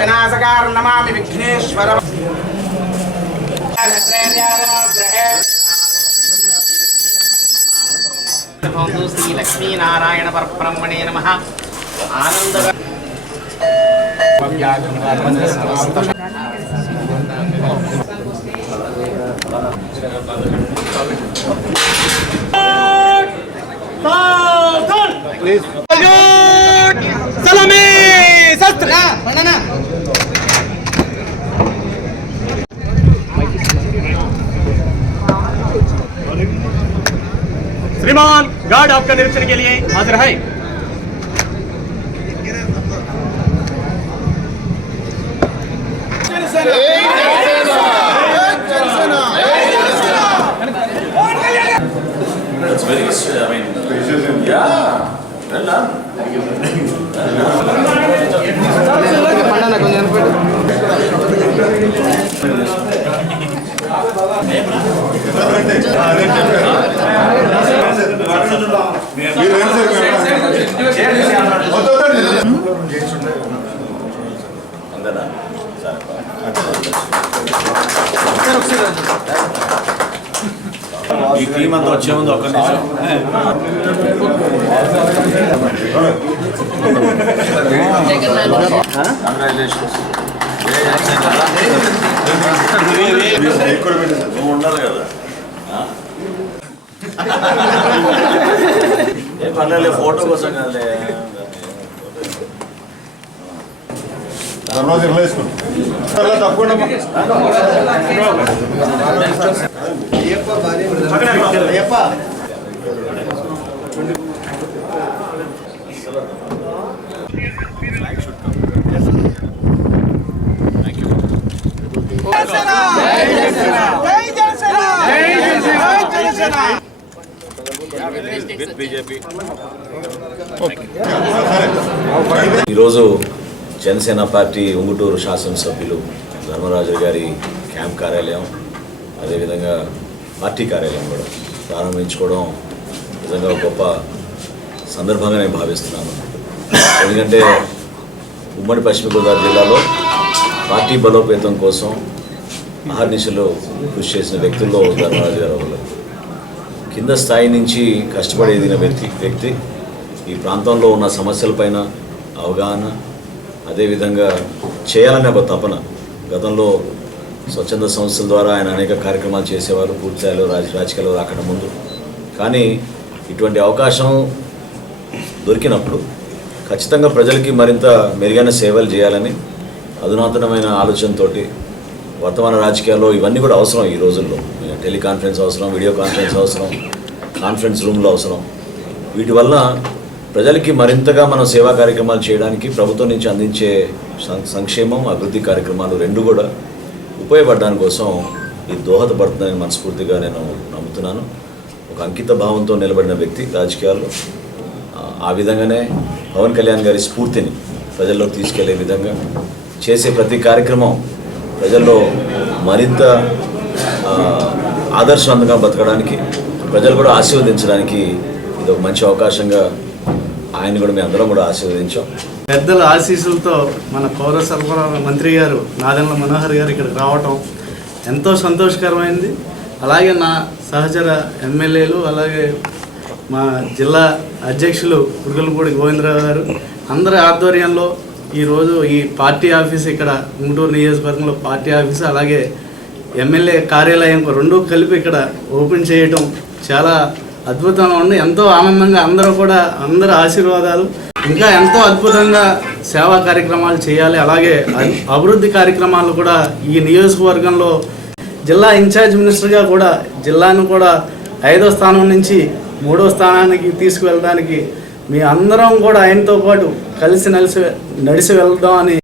विनाशकार नमामि विघ्नेश्वर श्री लक्ष्मी नारायण परब्रह्मणे नमः आनंद प्लीज सलामी शस्त्र बनना श्रीमान गार्ड आपका निरीक्षण के लिए हाजिर है। That's very, I mean, yeah, well done. ఈ టీమ్ అంతా వచ్చే ముందు ఒక్క నిమిషం నువ్వు ఉండాలి కదా ఏం పర్లేదు ఫోటో కోసం కదలే తప్పకుండా ఈరోజు జనసేన పార్టీ ఉంగుటూరు శాసనసభ్యులు ధర్మరాజు గారి క్యాంప్ కార్యాలయం అదేవిధంగా పార్టీ కార్యాలయం కూడా ప్రారంభించుకోవడం నిజంగా గొప్ప సందర్భంగా నేను భావిస్తున్నాను. ఎందుకంటే ఉమ్మడి పశ్చిమ గోదావరి జిల్లాలో పార్టీ బలోపేతం కోసం అహర్నిశలో కృషి చేసిన వ్యక్తుల్లో ధర్మరాజు గారు ఒకరు. కింద స్థాయి నుంచి కష్టపడి ఎదిగిన వ్యక్తి ఈ ప్రాంతంలో ఉన్న సమస్యలపైన అవగాహన అదేవిధంగా చేయాలనే ఒక తపన. గతంలో స్వచ్ఛంద సంస్థల ద్వారా ఆయన అనేక కార్యక్రమాలు చేసేవారు పూర్తిస్థాయిలో రాజకీయాల్లో రాకడం ముందు. కానీ ఇటువంటి అవకాశం దొరికినప్పుడు ఖచ్చితంగా ప్రజలకి మరింత మెరుగైన సేవలు చేయాలని అధునాతనమైన ఆలోచనతో వర్తమాన రాజకీయాల్లో ఇవన్నీ కూడా అవసరం. ఈ రోజుల్లో టెలికాన్ఫరెన్స్ అవసరం, వీడియో కాన్ఫరెన్స్ అవసరం, కాన్ఫరెన్స్ రూమ్లో అవసరం. వీటి వల్ల ప్రజలకి మరింతగా మనం సేవా కార్యక్రమాలు చేయడానికి ప్రభుత్వం నుంచి అందించే సంక్షేమం అభివృద్ధి కార్యక్రమాలు రెండు కూడా ఉపయోగపడడానికి కోసం ఇది దోహదపడుతుందని మనస్ఫూర్తిగా నేను నమ్ముతున్నాను. ఒక అంకిత భావంతో నిలబడిన వ్యక్తి రాజకీయాల్లో. ఆ విధంగానే పవన్ కళ్యాణ్ గారి స్ఫూర్తిని ప్రజల్లోకి తీసుకెళ్లే విధంగా చేసే ప్రతి కార్యక్రమం ప్రజల్లో మరింత ఆదర్శవంతంగా బతకడానికి ప్రజలు కూడా ఆశీర్వదించడానికి ఇది ఒక మంచి అవకాశంగా ఆయన కూడా మేము అందరం కూడా ఆశీర్వదించాం. పెద్దల ఆశీస్సులతో మన పౌర సరఫరాల మంత్రి గారు నాదెండ్ల మనోహర్ గారు ఇక్కడికి రావటం ఎంతో సంతోషకరమైంది. అలాగే నా సహచర ఎమ్మెల్యేలు అలాగే మా జిల్లా అధ్యక్షులు ఉర్గలపూడి గోవిందరావు గారు అందరి ఆధ్వర్యంలో ఈరోజు ఈ పార్టీ ఆఫీస్ ఇక్కడ ఉంగుటూరు నియోజకవర్గంలో పార్టీ ఆఫీసు అలాగే ఎమ్మెల్యే కార్యాలయం రెండు కలిపి ఇక్కడ ఓపెన్ చేయటం చాలా అద్భుతంగా ఉంది. ఎంతో ఆనందంగా అందరూ ఆశీర్వాదాలు ఇంకా ఎంతో అద్భుతంగా సేవా కార్యక్రమాలు చేయాలి. అలాగే అభివృద్ధి కార్యక్రమాలు కూడా ఈ నియోజకవర్గంలో జిల్లా ఇన్ఛార్జ్ మినిస్టర్గా కూడా జిల్లాను కూడా 5వ స్థానం నుంచి 3వ స్థానానికి తీసుకువెళ్ళడానికి మీ అందరం కూడా ఆయనతో పాటు కలిసి నడిచి వెళ్దాం అని